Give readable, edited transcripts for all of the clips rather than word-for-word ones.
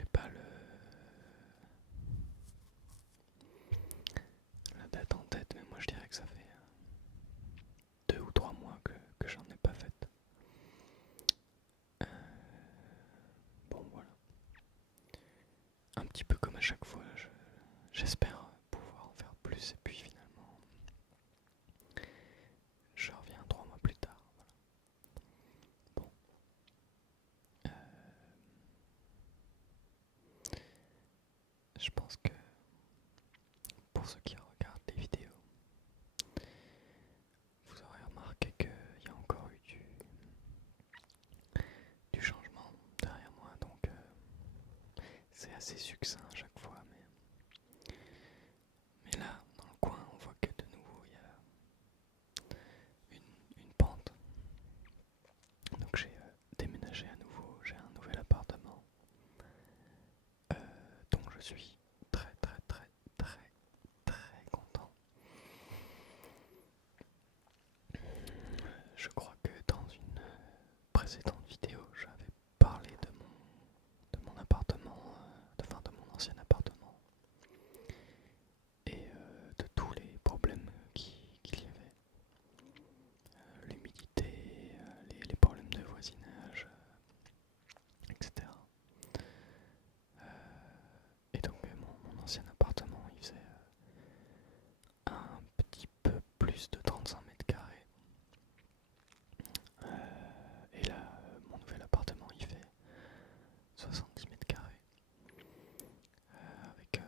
j'ai pas la date en tête, mais moi je dirais que ça fait 2 ou 3 mois que j'en ai pas fait. Bon voilà, un petit peu comme à chaque fois, j'espère pouvoir en faire plus et puis finalement je reviens 3 mois plus tard. Voilà. Bon, euh, je pense que pour ceux qui regardent les vidéos, vous aurez remarqué qu'il y a encore eu du changement derrière moi, donc c'est assez succinct à chaque fois, mais là, dans le coin, on voit que de nouveau il y a une pente. Donc j'ai déménagé à nouveau, j'ai un nouvel appartement euh, dont je suis très très très très très content. Je crois que dans une précédente vidéo, j'avais parlé de mon appartement, de mon ancien appartement, et de tous les problèmes qu'il y avait. L'humidité, les problèmes de voisinage, etc. Et donc mon ancien appartement, il faisait un petit peu plus de 35 mètres carrés. Et là, mon nouvel appartement, il fait 70 mètres carrés. Avec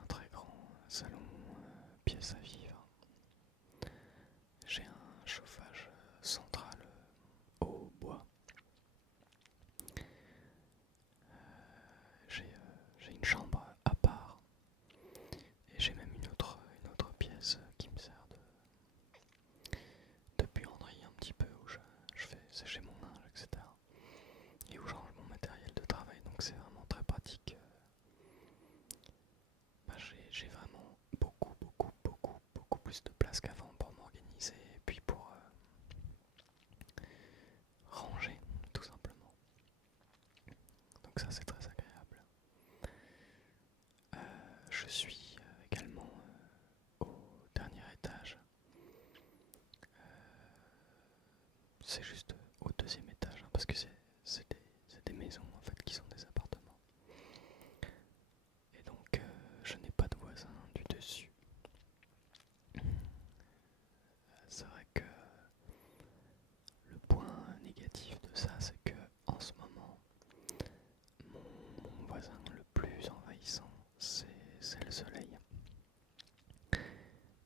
un très grand salon, pièce à vivre. J'ai un chauffage central au bois. J'ai une chambre à part. Et j'ai même une autre pièce qui me sert de buanderie un petit peu, où je fais sécher mon linge, etc. Et où je range mon matériel de travail, donc c'est vraiment très pratique. J'ai vraiment beaucoup plus de place qu'avant pour m'organiser et puis pour ranger, tout simplement. Donc ça c'est très agréable. Je suis également au dernier étage. C'est juste au deuxième étage, hein, parce que c'est des maisons en fait qui sont des appartements. Et donc je n'ai pas de voisins du dessus. C'est vrai que le point négatif de ça, c'est que en ce moment, mon voisin le plus envahissant, c'est le soleil.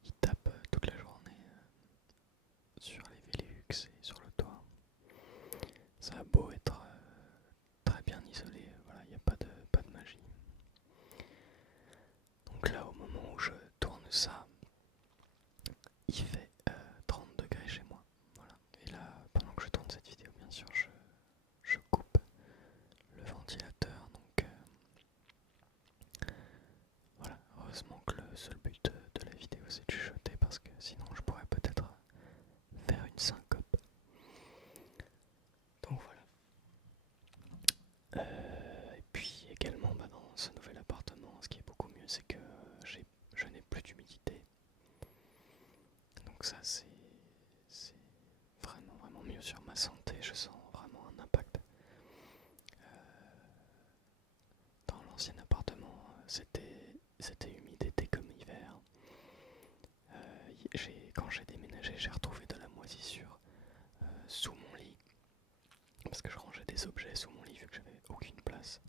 Il tape toute la journée sur les Velux et sur le toit. Ça a beau être très bien isolé, voilà, il n'y a pas de magie. Donc là, au moment où je tourne ça, il fait 30 degrés chez moi. Voilà. Et là, pendant que je tourne cette vidéo, bien sûr, je coupe le ventilateur. Donc voilà, heureusement que le seul but de la vidéo c'est de chuchoter, parce que sinon je pourrais peut-être faire une syncope. Donc voilà. Et puis également dans ce nouvel appartement, ce qui est beaucoup mieux, c'est que je n'ai plus d'humidité. Donc ça c'est vraiment mieux sur ma santé, je sens vraiment un impact. Dans l'ancien appartement, c'était humide été comme hiver. Quand j'ai déménagé, j'ai retrouvé de la moisissure sous mon lit, parce que je rangeais des objets sous mon lit vu que j'avais aucune place.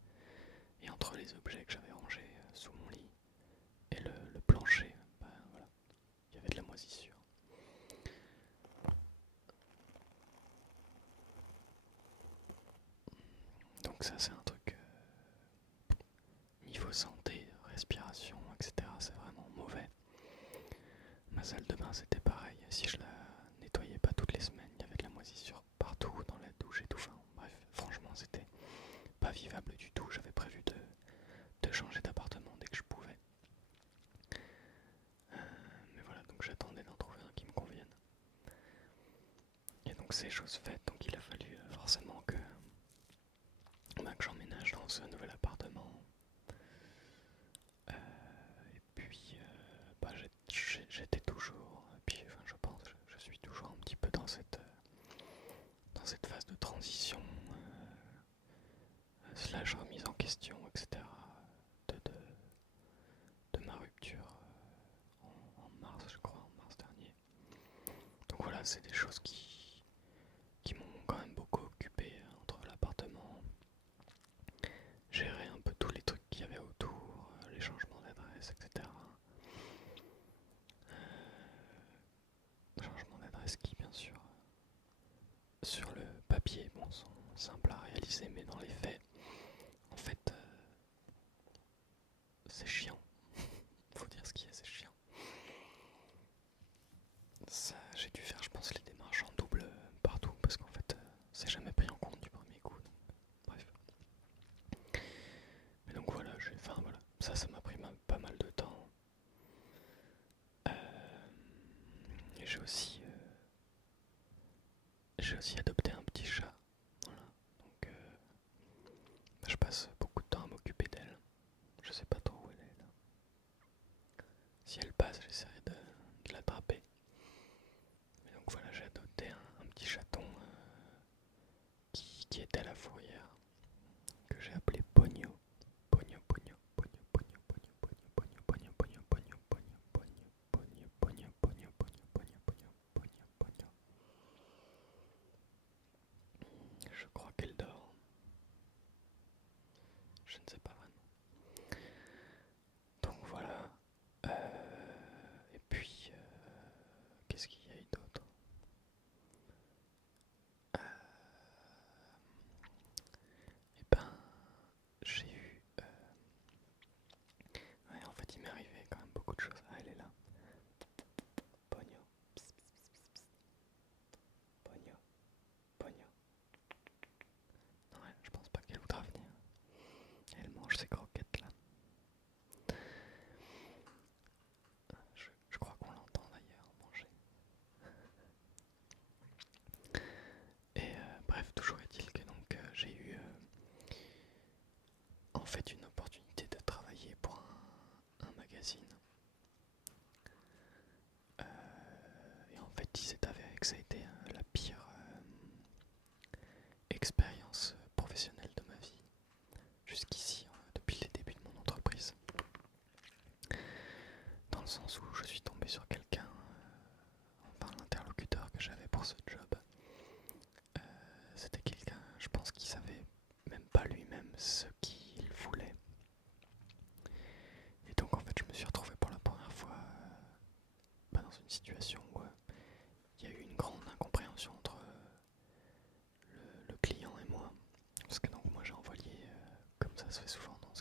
Et entre les objets que j'avais rangés sous mon lit et le plancher, voilà, il y avait de la moisissure. Donc ça c'est un truc niveau santé, respiration, etc. C'est vraiment mauvais. Ma salle de bain c'était pareil, si je la nettoyais pas toutes les semaines, il y avait de la moisissure partout, dans la douche et tout. Enfin, bref, franchement c'était pas vivable du tout. J'avais prévu de changer d'appartement dès que je pouvais. Mais voilà, donc j'attendais d'en trouver un qui me convienne. Et donc c'est chose faite, donc il a fallu forcément que j'emménage dans ce nouvel appartement. transition, slash remise en question, etc. de, de, de ma rupture en mars, je crois, en mars dernier. Donc voilà, c'est des choses qui m'ont quand même beaucoup occupé entre l'appartement, gérer un peu tous les trucs qu'il y avait autour, les changements d'adresse, etc. Changements d'adresse qui, bien sûr, sur le papier, bon, sont simples à réaliser, mais dans les faits, en fait, c'est chiant. Faut dire ce qui est, c'est chiant. Ça, j'ai dû faire, je pense, les démarches en double partout, parce qu'en fait, c'est jamais pris en compte du premier coup. Donc, bref. Mais donc voilà, voilà, ça m'a pris pas mal de temps. Et j'ai aussi adopté un petit chat. Voilà. Donc je passe beaucoup de temps à m'occuper d'elle. Je sais pas trop où elle est là. Si elle passe, j'essaierai de l'attraper. Mais donc voilà, j'ai adopté un petit chaton qui était à la fourrière, que j'ai appelé Pogno. Pogno, Pogno, Pogno, Pogno, Pogno, Pogno, Pogno, Pogno, Pogno, Pogno, Pogno, Pogno, Pogno, Pogno, Pogno, Pogno, Pogno, Pogno, Pogno. Je crois qu'elle dort. Je ne sais pas vraiment. Donc voilà. Et puis, qu'est-ce qu'il y a eu d'autre? Eh ben, j'ai eu... ouais, en fait, il m'est arrivé quand même beaucoup de choses. Ah, elle est là. Pogno. Psst, psst, psst, psst. Pogno. Pogno. Non, je pense pas qu'elle voudra venir. Elle mange ses croquettes là. Je crois qu'on l'entend d'ailleurs manger. Et bref, toujours est-il que donc j'ai eu en fait une opportunité de travailler pour un magazine. Et en fait, il s'est avéré que ça a été la pire expérience professionnelle de ma vie jusqu'ici, depuis les débuts de mon entreprise. Dans le sens où je suis tombé sur quelqu'un, enfin l'interlocuteur que j'avais pour ce job, c'était quelqu'un, je pense, qui savait même pas lui-même ce qu'il voulait. Et donc en fait, je me suis retrouvé pour la première fois dans une situation où il y a eu une grande incompréhension entre le client et moi. Parce que donc moi j'ai envoyé, comme ça se fait souvent dans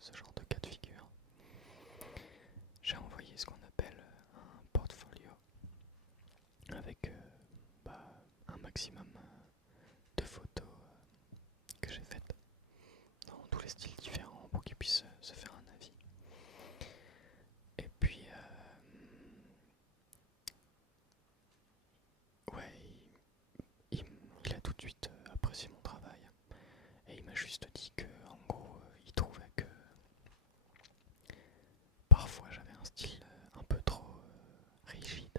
ce genre de cas de figure, j'ai envoyé ce qu'on appelle un portfolio avec un maximum de photos que j'ai faites dans tous les styles différents pour qu'ils puissent se faire un avis. Et puis ouais, il a tout de suite apprécié mon travail et il m'a juste dit que en gros il trouvait que parfois j'avais un style un peu trop rigide,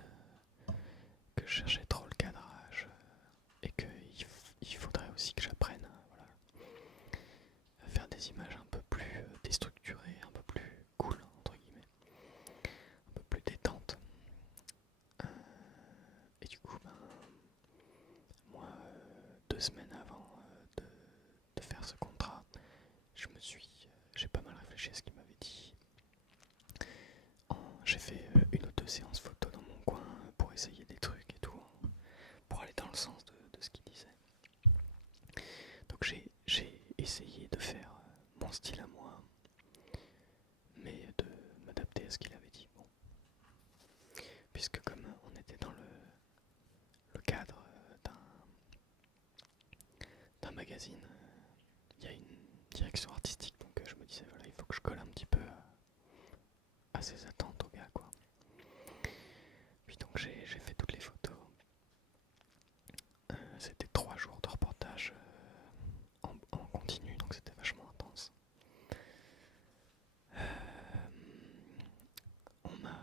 que je cherchais trop le cadrage et qu'il faudrait aussi que j'apprenne à faire des images un peu plus déstructurées, un peu plus cool entre guillemets, un peu plus détentes. Et du coup, moi, 2 semaines avant de faire ce contrat, j'ai pas mal réfléchi à ce qu'il m'avait dit. J'ai fait une ou deux séances photo dans mon coin pour essayer des trucs et tout, pour aller dans le sens de ce qu'il disait. Donc j'ai essayé de faire mon style à moi, mais de m'adapter à ce qu'il avait dit. Bon. Puisque comme on était dans le cadre d'un magazine, il y a une direction artistique, donc je me disais voilà, il faut que je colle un petit peu à ses attentes au gars, quoi. Puis donc j'ai fait toutes les photos. C'était 3 jours de reportage en continu, donc c'était vachement intense. On m'a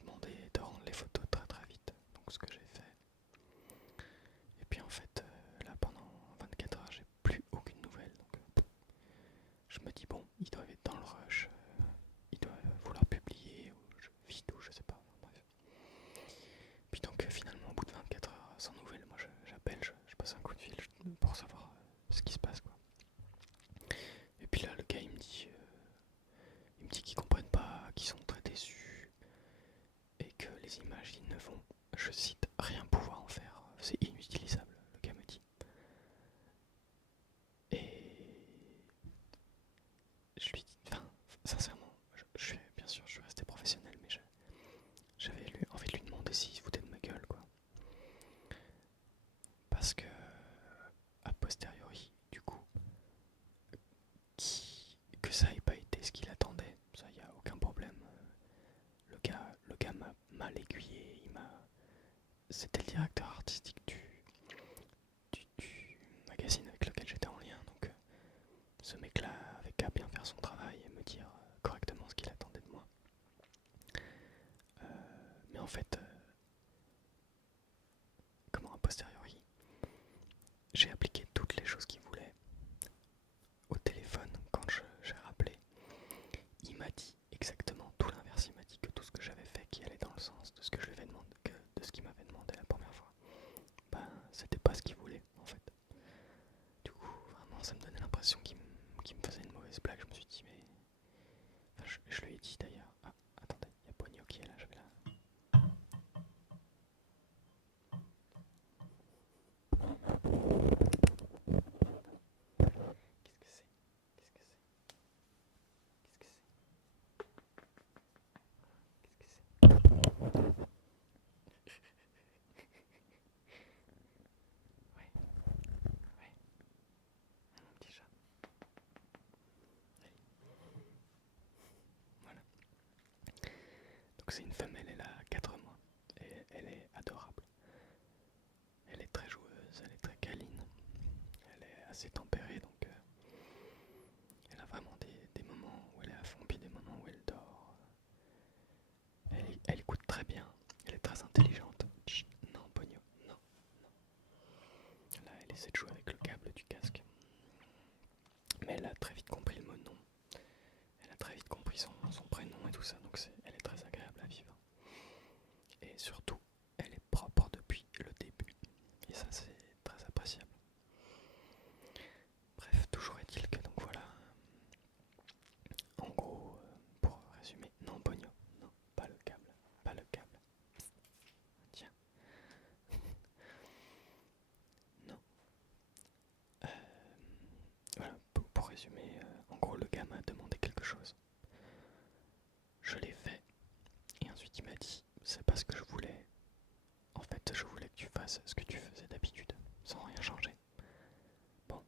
demandé de rendre les photos très très vite, donc ce que j'ai fait. Et puis en fait, là doivent être dans le rush, ils doivent vouloir publier, ou vite, ou je sais pas, enfin, bref. Puis donc finalement au bout de 24 heures sans nouvelles, moi j'appelle, je passe un coup de fil pour savoir ce qui se passe quoi. Et puis là le gars il me dit qu'ils comprennent pas, qu'ils sont très déçus et que les images ils ne vont, je cite, rien pouvoir en faire, c'est inutilisable, le gars me dit. Et je lui dis, enfin sincèrement, bien sûr je suis resté professionnel mais j'avais envie de lui demander s'il se foutait de ma gueule quoi. Parce que a posteriori du coup que ça ait pas été ce qu'il attendait, ça y a aucun problème. Le gars m'a mal aiguillé, c'était le directeur artistique du magazine avec lequel j'étais en lien, donc ce mec-là avait qu'à bien faire son travail et me dire correctement ce qu'il attendait de moi. Mais en fait, comment a posteriori, j'ai appliqué toutes les choses qu'il voulait au téléphone quand j'ai rappelé. Il m'a dit exactement tout l'inverse, il m'a dit que tout ce que j'avais fait qui allait dans le sens de ce que je lui avais demandé, de ce qu'il m'avait demandé la première fois, ben c'était pas ce qu'il voulait en fait. Du coup vraiment ça me donnait l'impression qu'il me faisait une mauvaise blague, je me suis dit mais... Enfin, je lui ai dit d'ailleurs, ah attendez, il y a Pogno qui est là, je vais là. Qu'est-ce que c'est? Qu'est-ce que c'est? Ouais, ouais, mon petit chat. Allez. Voilà. Donc c'est une femelle, elle a 4 mois. Et elle est adorable. Elle est très joueuse, elle est très câline. Elle est assez tempérée, donc elle a vraiment des moments où elle est à fond, puis des moments où elle dort. Elle écoute très bien, elle est très intelligente. Chut, non, Pogno, non, non. Là, elle essaie de jouer avec le câble du casque. Mais elle a très vite compris le mot non. Elle a très vite compris son prénom et tout ça, donc elle est très agréable à vivre. Et surtout, elle est propre depuis le début. Et ça, c'est très appréciable. Bref, toujours est-il que donc voilà. En gros, pour résumer, non, Pogno, non, pas le câble, pas le câble. Tiens. Non. Voilà, pour résumer, en gros, le gars m'a demandé quelque chose. Je l'ai fait, et ensuite il m'a dit, c'est pas ce que je voulais. En fait, je voulais que tu fasses ce que tu faisais d'habitude, sans rien changer. Bon,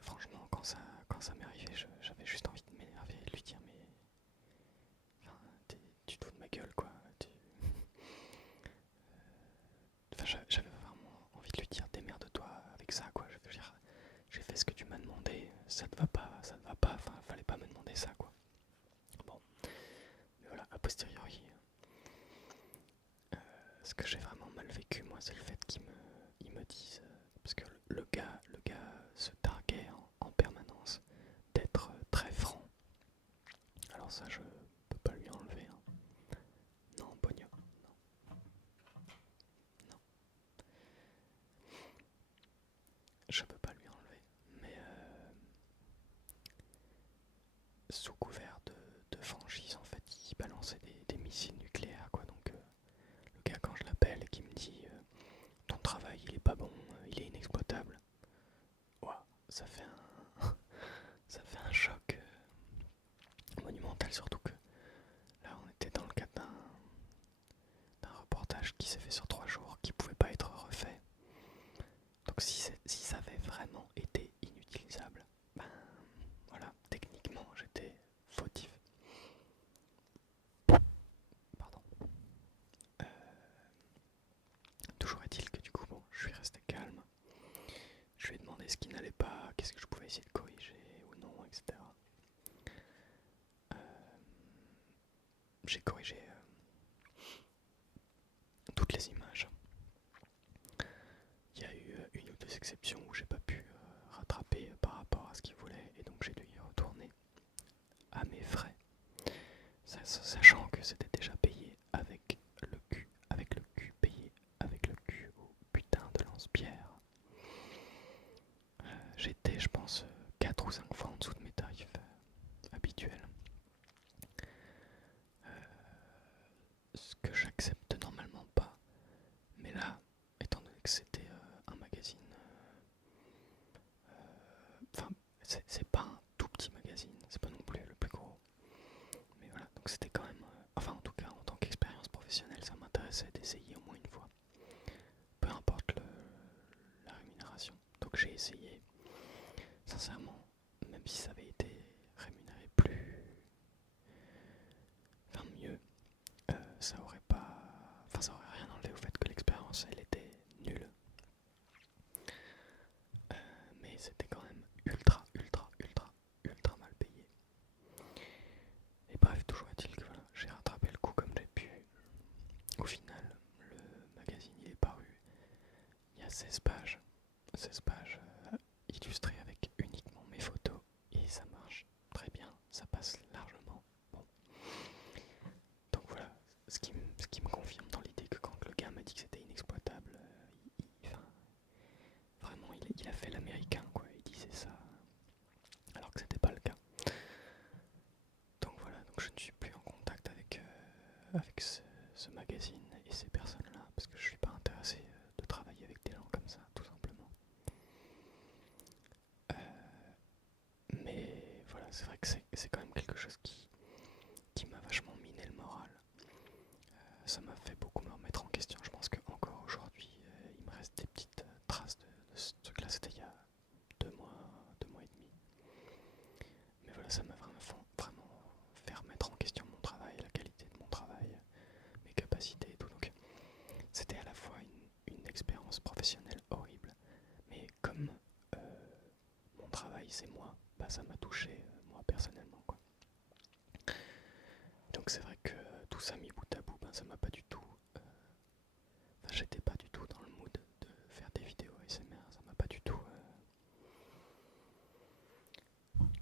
franchement, quand ça m'est arrivé, j'avais juste envie de m'énerver et de lui dire, mais... Enfin, tu te fous de ma gueule, quoi. Enfin, j'avais vraiment envie de lui dire, démerde-toi avec ça, quoi. Je veux dire, j'ai fait ce que tu m'as demandé, ça ne va pas, enfin, fallait pas me demander ça, quoi. Bon, mais voilà, a posteriori, ce que j'ai vraiment mal vécu, moi, c'est le fait qu'ils me disent, parce que le gars se targuait en permanence d'être très franc. Alors ça, je peux pas lui enlever. Hein. Non, Pogno, non, non, je peux pas lui enlever. Mais sous couvert de franchise, en fait, il balançait des missiles nucléaires, quoi. Donc le gars, quand je l'appelle et qu'il me dit ton travail, il est pas bon, il est inexploitable. Ouah, ça fait un choc monumental, surtout que là, on était dans le cadre d'un reportage qui s'est fait sur 3 jours, qui pouvait pas être refait. Donc si ça avait vraiment été inutilisable, ben voilà, techniquement j'étais fautif. Pardon. Euh, Toujours est-il que du coup, bon, je suis resté calme. Je lui ai demandé ce qui n'allait pas, qu'est-ce que je pouvais essayer de corriger ou non, etc. Euh, j'ai corrigé toutes les images. Il y a eu une ou deux exceptions où j'ai pas pu rattraper par rapport à ce qu'il voulait, et donc j'ai dû y retourner pense, 4 ou 5 fois en dessous de mes tarifs habituels. Ce que j'accepte normalement pas. Mais là, étant donné que c'était un magazine, enfin, c'est pas un tout petit magazine, c'est pas non plus le plus gros. Mais voilà, donc c'était quand même, enfin en tout cas en tant qu'expérience professionnelle, ça m'intéressait d'essayer au moins une fois. Peu importe la rémunération. Donc j'ai essayé, sincèrement, même si ça avait été rémunéré enfin mieux, ça aurait pas, enfin ça aurait rien enlevé au fait que l'expérience elle était nulle. Mais c'était quand même ultra mal payé. Et bref, toujours est-il que voilà, j'ai rattrapé le coup comme j'ai pu. Au final, le magazine il est paru, il y a 16 pages illustrées avec uniquement mes photos, et ça marche très bien, ça passe largement. Bon. Donc voilà, ce qui me confirme dans l'idée que quand le gars m'a dit que c'était inexploitable, enfin, vraiment il a fait l'américain quoi, il disait ça alors que c'était pas le cas. Donc voilà, donc je ne suis plus en contact avec ce magazine et ces personnes-là, parce que je suis pas intéressé de travailler avec des gens comme ça, tout simplement. Mais voilà, c'est vrai que c'est quand même quelque chose qui m'a vachement miné le moral. Ça m'a fait beaucoup me remettre en question. Je pense qu'encore aujourd'hui, il me reste des petites traces de ce truc-là. C'était il y a 2 mois et demi. Mais voilà, ça m'a vraiment fait remettre en question mon travail, la qualité de mon travail, mes capacités et tout. Donc c'était à la fois une expérience professionnelle horrible, mais comme mon travail c'est moi, bah ça m'a touché moi personnellement quoi. Donc c'est vrai que tout ça mis bout à bout, ben ça m'a pas du tout, enfin j'étais pas du tout dans le mood de faire des vidéos ASMR, ça m'a pas du tout.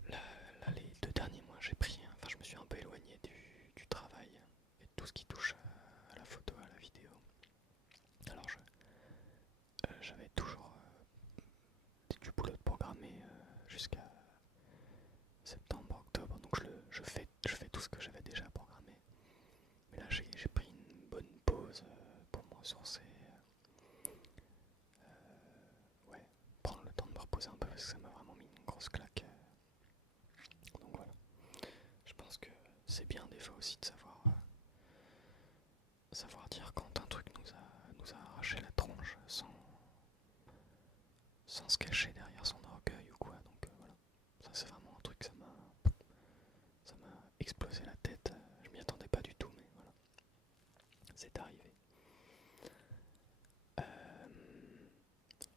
Là, les 2 derniers mois j'ai pris, enfin je me suis un peu éloigné du travail et de tout ce qui touche à la photo, à la vidéo. Alors j'avais toujours du boulot de programmer jusqu'à septembre, octobre, donc je fais tout ce que j'avais déjà programmé. Mais là j'ai pris une bonne pause pour me ressourcer, ouais, prendre le temps de me reposer un peu parce que ça m'a vraiment mis une grosse claque. Donc voilà, je pense que c'est bien des fois aussi de savoir dire quand un truc nous a arraché la tronche sans se cacher derrière son orgueil ou quoi. Donc voilà, ça c'est vraiment un truc, ça m'a explosé la tête. Je m'y attendais pas du tout, mais voilà, c'est arrivé.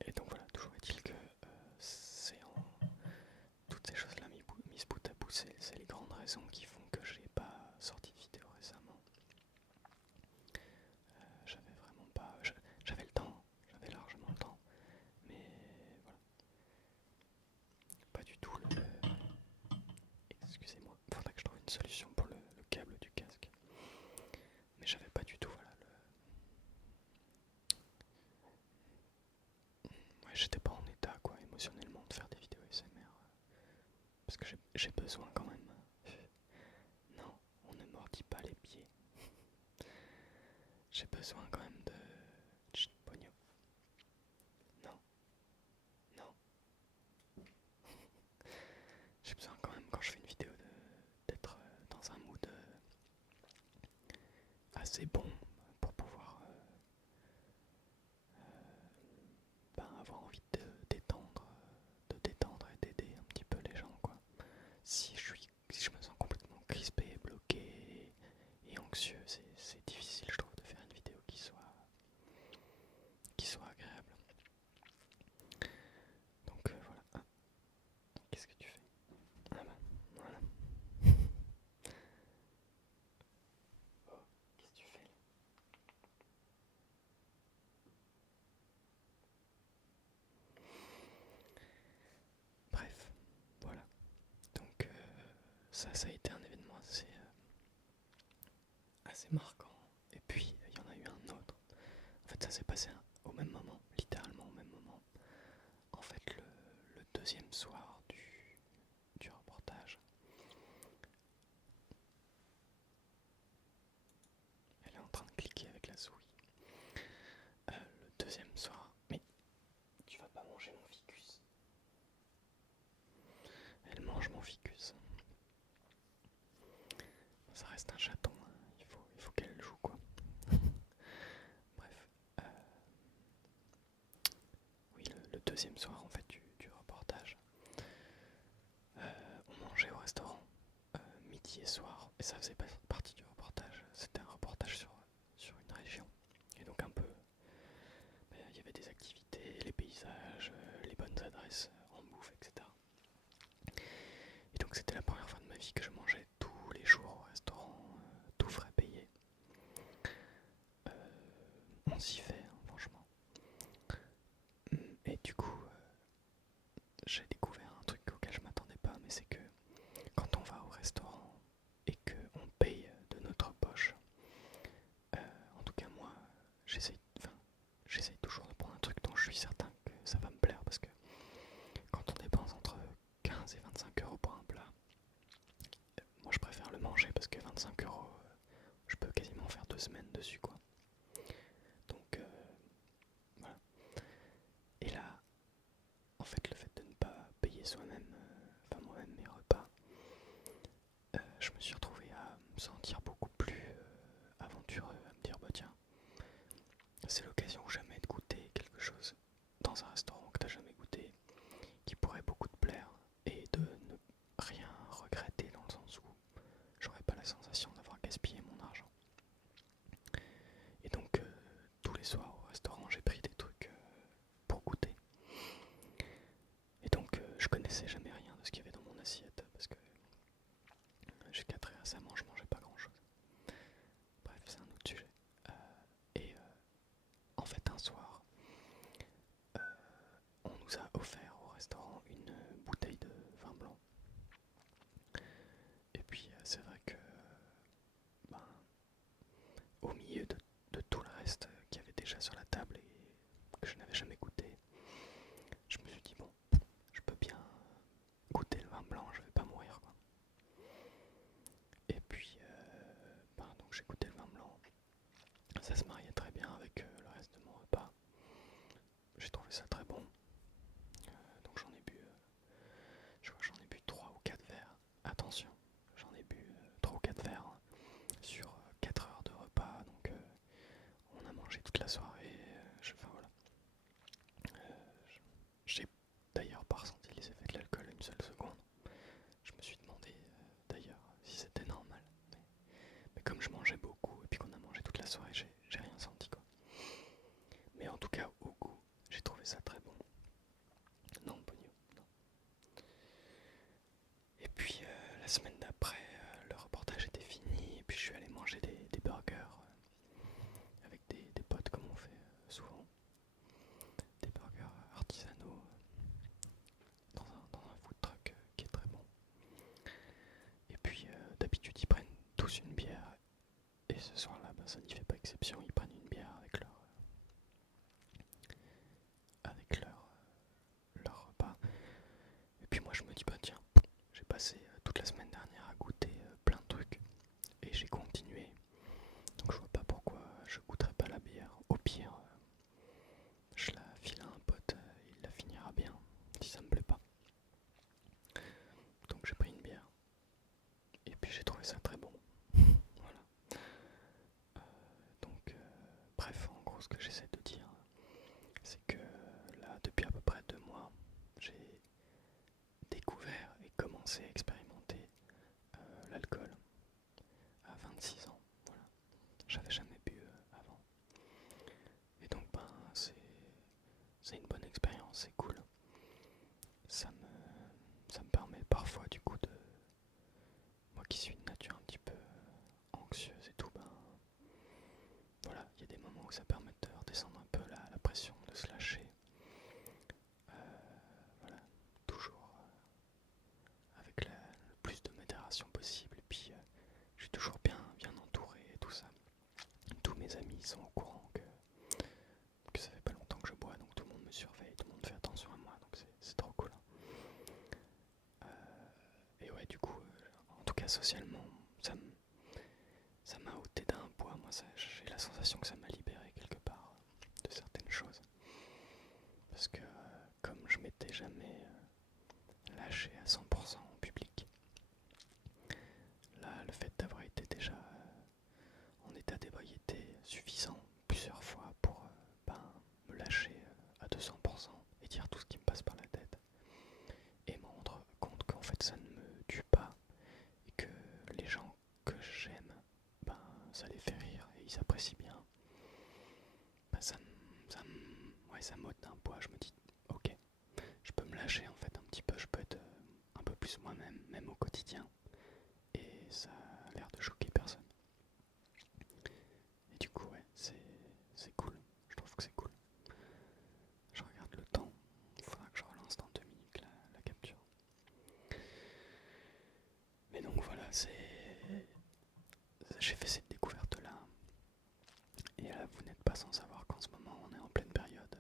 Et donc voilà, toujours est-il que toutes ces choses-là mises bout à bout, c'est les grandes raisons qui font que j'ai pas sorti de vidéo récemment. J'avais vraiment pas, j'avais le temps, j'avais largement le temps, mais voilà, pas du tout excusez-moi, il faudrait que je trouve une solution pour le câble du casque. Mais j'avais pas du tout, voilà, ouais, j'étais pas en état, quoi, émotionnellement, de faire des vidéos ASMR. Parce que j'ai besoin quand même. Non, on ne mordit pas les pieds. J'ai besoin quand même de... Chut, pognon. Non, non. J'ai besoin quand même, quand je fais une vidéo, d'être dans un mood assez bon pour pouvoir avoir envie de détendre et d'aider un petit peu les gens, quoi. Si je me sens complètement crispé, bloqué et anxieux, c'est difficile, je trouve, de faire une vidéo qui soit agréable. Donc voilà. Ah, qu'est-ce que tu fais? Ah bah, voilà. Oh, qu'est-ce que tu fais là? Bref, voilà. Donc ça a été un événement assez marquant. Et puis il y en a eu un autre. En fait, ça s'est passé au même moment, littéralement au même moment. En fait, le deuxième soir deuxième soir en fait du reportage, on mangeait au restaurant midi et soir, et ça faisait pas partie du reportage, c'était un reportage sur une région. Et donc un peu, il y avait des activités, les paysages, les bonnes adresses en bouffe, etc. Et donc c'était la première fois de ma vie que je mangeais tous les jours au restaurant, tout frais payé. On s'y fait, hein, franchement. Et du coup, j'ai découvert un truc auquel je m'attendais pas, mais c'est que quand on va au restaurant et qu'on paye de notre poche, en tout cas moi, j'essaye toujours de prendre un truc dont je suis certain que ça va me plaire, parce que quand on dépense entre 15 et 25 euros pour un plat, moi je préfère le manger parce que 25 euros, je peux quasiment faire 2 semaines dessus, quoi. Donc voilà. Et là, en fait, le fait de ne pas payer soi-même, enfin moi-même mes repas, je me suis retrouvé à me sentir beaucoup plus aventureux, à me dire bah tiens, c'est l'occasion ou jamais de goûter quelque chose dans un restaurant que t'as jamais goûté, qui pourrait beaucoup te plaire, et de ne rien regretter dans le sens où j'aurais pas la sensation d'avoir gaspillé mon argent. Et donc tous les soirs au restaurant j'ai pris des trucs pour goûter. Et donc je connaissais jamais rien de ce qu'il y avait dans mon assiette, parce que jusqu'à très récemment je mangeais pas grand chose. Bref, c'est un autre sujet. Et en fait un soir, on nous a offert au restaurant une bouteille de vin blanc. Et puis c'est vrai que ben, au milieu de tout le reste qu'il y avait déjà sur la table et que je n'avais jamais goûté, je me suis dit bon, je peux bien goûter le vin blanc, je vais pas mourir, quoi. Et puis donc j'ai goûté le vin blanc, ça se mariait très bien avec le reste de mon repas. J'ai trouvé ça très bon. Donc j'en ai bu, je crois que j'en ai bu 3 ou 4 verres. Attention, j'en ai bu 3 ou 4 verres sur 4 heures de repas. Donc on a mangé toute la soirée. Enfin voilà. J'ai d'ailleurs pas ressenti les effets de l'alcool une seule seconde. Je me suis demandé d'ailleurs si c'était normal. Mais comme je mangeais beaucoup et puis qu'on a mangé toute la soirée, j'ai rien senti, quoi. Mais en tout cas, au goût, j'ai trouvé ça très bon. Non, Pogno, non. Et puis la semaine d'après, le reportage était fini, et puis je suis allé manger des burgers avec des potes, comme on fait souvent. Des burgers artisanaux dans un food truck qui est très bon. Et puis d'habitude, ils prennent tous une bière, et ce soir-là, ça n'y fait pas exception, ils prennent une bière avec leur repas. Et puis moi je me dis bah tiens, j'ai passé toute la semaine dernière à goûter plein de trucs et j'ai continué, donc je vois pas pourquoi je goûterais pas la bière. Au pire, je la file à un pote, il la finira bien si ça me plaît pas. Donc j'ai pris une bière et puis j'ai trouvé ça très bon. Voilà. Donc bref, en gros ce que j'essaie de dire, c'est que là depuis à peu près 2 mois, j'ai découvert et commencé à expérimenter l'alcool à 26 ans. Voilà. J'avais jamais bu avant. Et donc c'est une bonne expérience, c'est cool. Ça me permet parfois du coup de... Moi qui suis une nature un petit peu anxieuse et tout, voilà, il y a des moments où ça permet de redescendre un peu la pression, de se lâcher. Voilà, toujours avec le plus de modération possible. Et puis je suis toujours bien entouré et tout ça. Tous mes amis sont au courant que ça fait pas longtemps que je bois, donc tout le monde me surveille, tout le monde fait attention à moi, donc c'est trop cool. Et ouais, du coup, en tout cas socialement, ça m'a ôté d'un poids. Moi, j'ai la sensation que ça m'a libéré quelque part de certaines choses. Parce que comme je m'étais jamais lâché à 100% en public, là, le fait d'avoir été déjà en état d'ébriété suffisant plusieurs fois pour me lâcher à 200% et dire tout ce qui fait ça ne me tue pas et que les gens que j'aime, ben ça les fait rire et ils apprécient bien, ben ça m'ôte d'un poids. Je me dis ok, je peux me lâcher en fait un petit peu, je peux être un peu plus moi-même, même au quotidien, et ça a l'air de choquer personne. Et du coup ouais, c'est cool, je trouve que c'est cool. Je regarde le temps, il faudra que je relance dans 2 minutes la capture. Mais donc voilà, j'ai fait cette découverte là. Et là, vous n'êtes pas sans savoir qu'en ce moment, on est en pleine période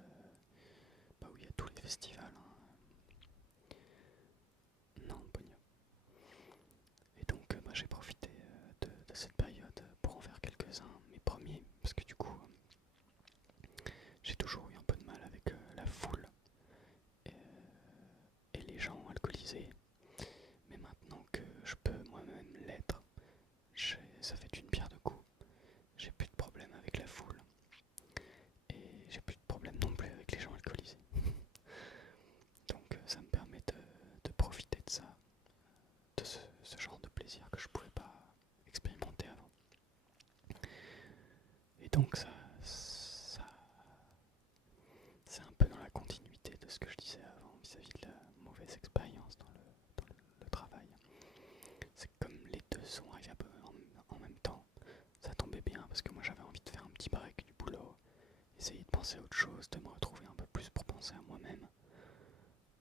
où il y a tous les festivals. Non, pognon. Et donc, j'ai profité de cette période pour en faire quelques-uns, mes premiers, parce que du coup, j'ai toujours eu un peu de mal avec la foule et les gens alcoolisés. Mais maintenant que je peux moi-même l'être, ça fait une pierre deux coups. J'ai plus de problème avec la foule. Et j'ai plus de problème non plus avec les gens alcoolisés. Donc ça me permet de profiter de ça, de ce genre de plaisir que je pouvais pas expérimenter avant. Et donc ça c'est un peu dans la continuité de ce que je disais avant vis-à-vis de la mauvaise expérience dans le travail. C'est que comme les deux sont arrivés un peu en même temps, ça tombait bien parce que moi j'avais envie de faire un petit break du boulot, essayer de penser à autre chose, de me retrouver un peu plus pour penser à moi-même.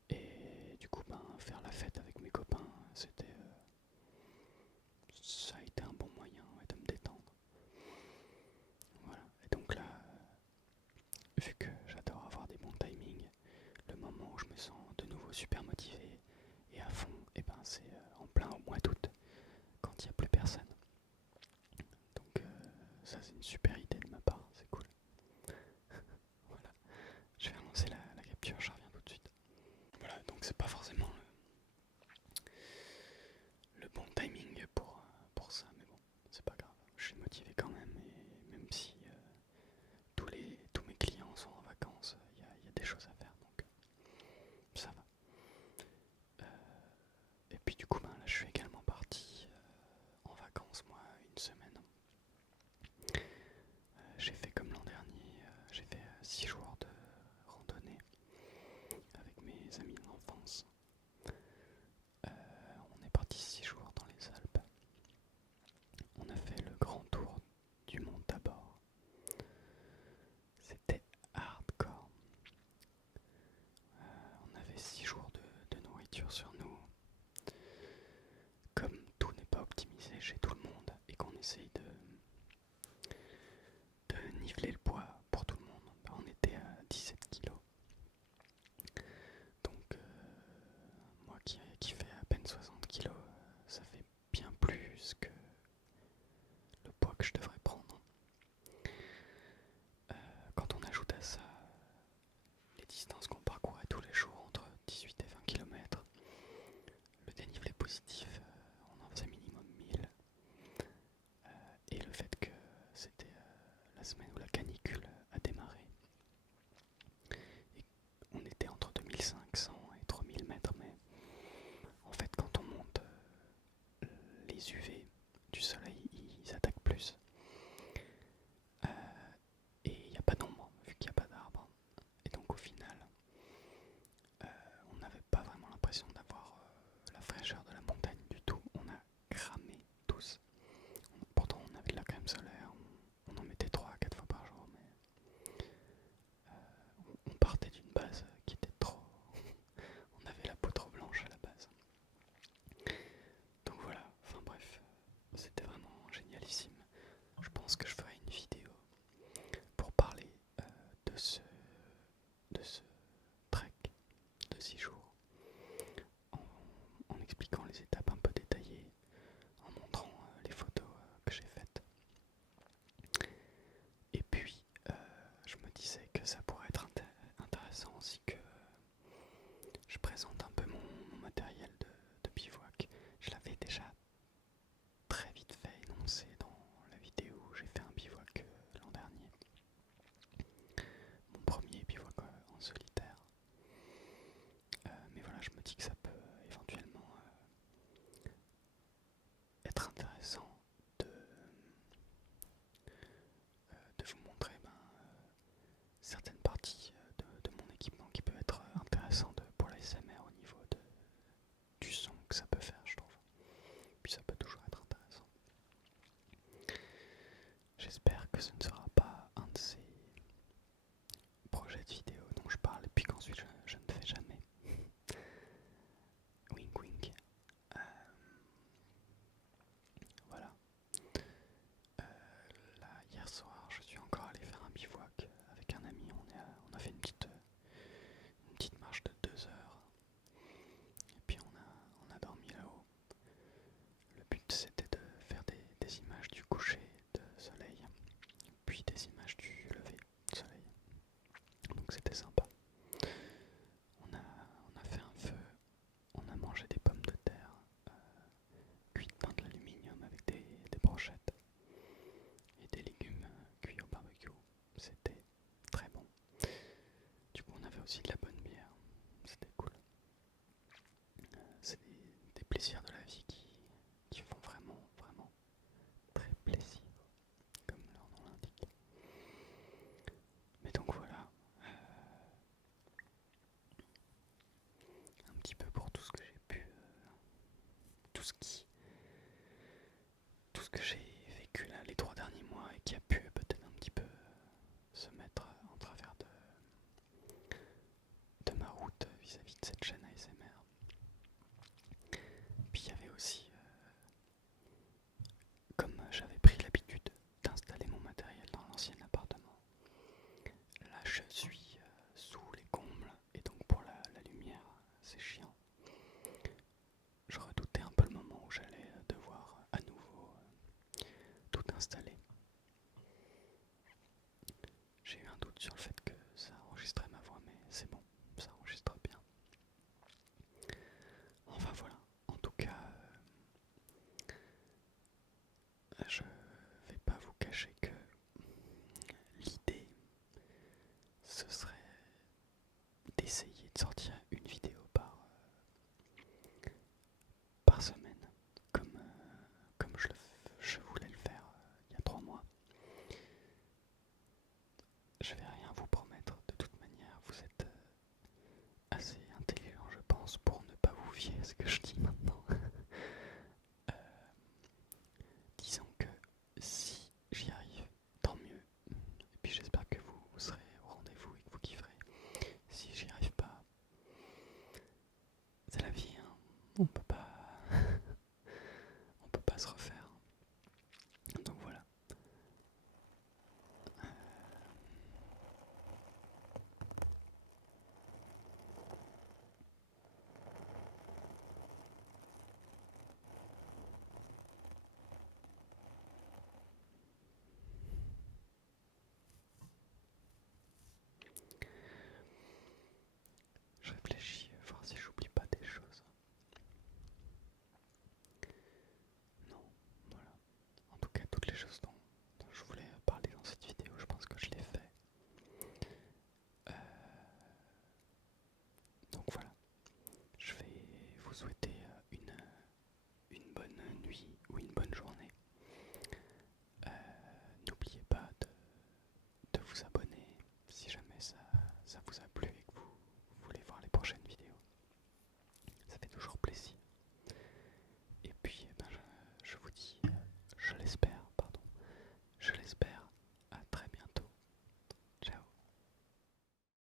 Et du coup, faire la fête avec mes copains, ça a été un bon moyen de me détendre. Voilà. Et donc là, vu que j'adore avoir des bons timings, le moment où je me sens de nouveau super motivé et à fond, et c'est en plein au mois d'août, quand il n'y a plus personne. Donc ça c'est une super idée de ma part, c'est cool. Voilà. Je vais relancer la capture, je reviens tout de suite. Voilà, donc c'est pas forcément le bon timing pour ça, mais bon, c'est pas grave. Je suis motivé quand même, et même si tous mes clients sont en vacances, il y a des choses à faire, donc ça va. Et puis du coup, là, je suis également parti en vacances, moi, une semaine. J'ai fait comme l'an dernier, j'ai fait 6 jours de randonnée avec mes amis de l'enfance. On est parti 6 jours dans les Alpes. On a fait le grand tour du mont Tabor. C'était hardcore. On avait 6 jours de nourriture sur nous. Comme tout n'est pas optimisé chez tout le monde et qu'on essaye de niveler le poids pour tout le monde, on était à 17 kilos. Donc moi qui fais à peine 60 kilos, ça fait bien plus que le poids que je devrais prendre. Quand on ajoute à ça les distances qu'on parcourait tous les jours entre 18 et 20 km, le dénivelé positif, on en faisait minimum 1000. Et le fait que c'était la semaine où la canicule a démarré, et on était entre 2500 et 3000 mètres, mais en fait quand on monte, les UV du soleil, ils attaquent plus. Et il n'y a pas d'ombre, vu qu'il n'y a pas d'arbre. Et donc au final, on n'avait pas vraiment l'impression d'avoir la fraîcheur de la montagne du tout. On a cramé tous. Pourtant on avait de la crème solaire, on en mettait 3 à 4 fois par jour, mais on partait d'une base qui était trop... on avait la peau trop blanche à la base. Donc voilà, enfin bref, plaisirs de la vie qui font vraiment, vraiment très plaisir, comme leur nom l'indique. Mais donc voilà, un petit peu pour tout ce que j'ai pu, tout ce que j'ai vécu là les 3 derniers mois et qui a pu peut-être un petit peu se mettre en travers de ma route vis-à-vis de cette chaîne ASMR. Puis il y avait aussi, comme j'avais pris l'habitude d'installer mon matériel dans l'ancien appartement, là je suis sous les combles et donc pour la lumière c'est chiant. Je redoutais un peu le moment où j'allais devoir à nouveau tout installer. J'ai eu un doute sur le fait que ça enregistrait ma voix, mais c'est bon, ça enregistre bien. Enfin voilà, en tout cas, je vais pas vous cacher que l'idée, ce serait d'essayer de sortir une vidéo par semaine, comme je voulais le faire il y a 3 mois. Je vais rien vous promettre, de toute manière, vous êtes assez intelligent, je pense, pour ne pas vous fier à ce que je dis maintenant. Disons que si j'y arrive, tant mieux. Et puis j'espère que vous serez au rendez-vous et que vous kifferez. Si j'y arrive pas, c'est la vie, hein. On peut